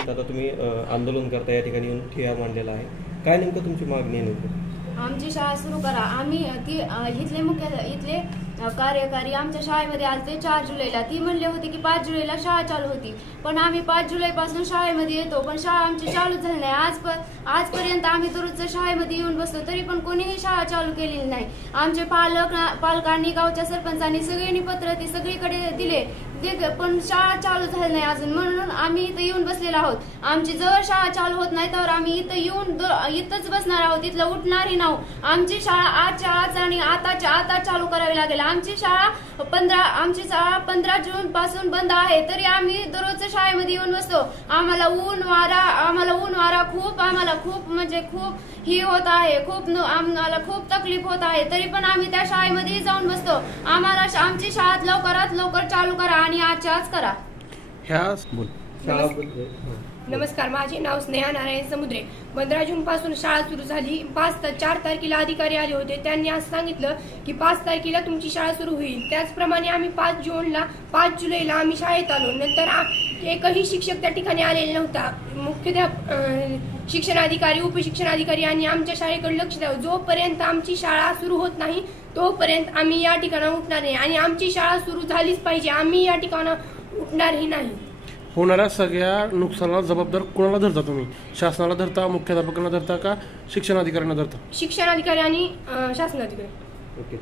आता तुम्ही आंदोलन करता, या ठिकाणी येऊन ठिय्या मांडलेला आहे, काय नेमकं तुमची मागणी आहे नेमकं? आमची शाळा सुरू करा. आम्ही इथले कार्यकारी आमच्या शाळेमध्ये आलते 4 जुलैला. ती म्हणले होते की 5 जुलैला शाळा चालू होती, पण आम्ही 5 जुलैपासून शाळेमध्ये येतो, पण शाळा आमची चालू झाली नाही. आजपर्यंत आम्ही दररोजच्या शाळेमध्ये येऊन बसतो, तरी पण कोणीही शाळा चालू केलेली नाही. आमचे पालकांनी, गावच्या सरपंचांनी सगळ्यांनी पत्र ती सगळीकडे दिले, पण शाळा चालू झाली नाही अजून. म्हणून आम्ही इथं येऊन बसलेलो आहोत. आमची जवळ शाळा चालू होत नाही तर आम्ही इथं येऊन इथंच बसणार आहोत, इथलं उठणारही नाव. आमची शाळा आजच्या आज आणि आताच्या आता चालू करावी लागेल. आमची शाळा 15 जून पासून बंद आहे, तरी आम्ही दररोजच्या शाळेमध्ये येऊन बसतो. आम्हाला ऊन वारा खूप म्हणजे खूप ही होत आहे, आम्हाला खूप तकलीफ होत आहे, तरी पण आम्ही त्या शाळेमध्ये जाऊन बसतो. आम्हाला आमची शाळा लवकरात लवकर चालू करा आणि आजच्या आज करा. नमस्कार, माझे नाव स्नेहा नारायण समुद्रे. 15 जून पासून शाळा सुरू झाली. 4 तारखेला अधिकारी आले होते. त्यांनी असं सांगितलं की 5 तारखेला तुमची शाळा सुरू होईल. त्याचप्रमाणे आम्ही 5 जुलैला आम्ही शाळेत आलो. नंतर एकही शिक्षक त्या ठिकाणी आलेला नव्हता. शिक्षणाधिकारी, उपशिक्षणाधिकारी यांनी आमच्या शाळेकडे लक्ष द्यावं. जोपर्यंत आमची शाळा सुरू होत नाही तोपर्यंत आम्ही या ठिकाणी उठणार नाही आणि आमची शाळा सुरू झालीच पाहिजे. आम्ही या ठिकाणी उठणारही नाही. होणाऱ्या सगळ्या नुकसानाला जबाबदार कोणाला धरता तुम्ही? शासनाला धरता, मुख्याध्यापकांना धरता का शिक्षणाधिकाऱ्यांना धरता? शिक्षणाधिकारी आणि शासनाधिकारी. ओके.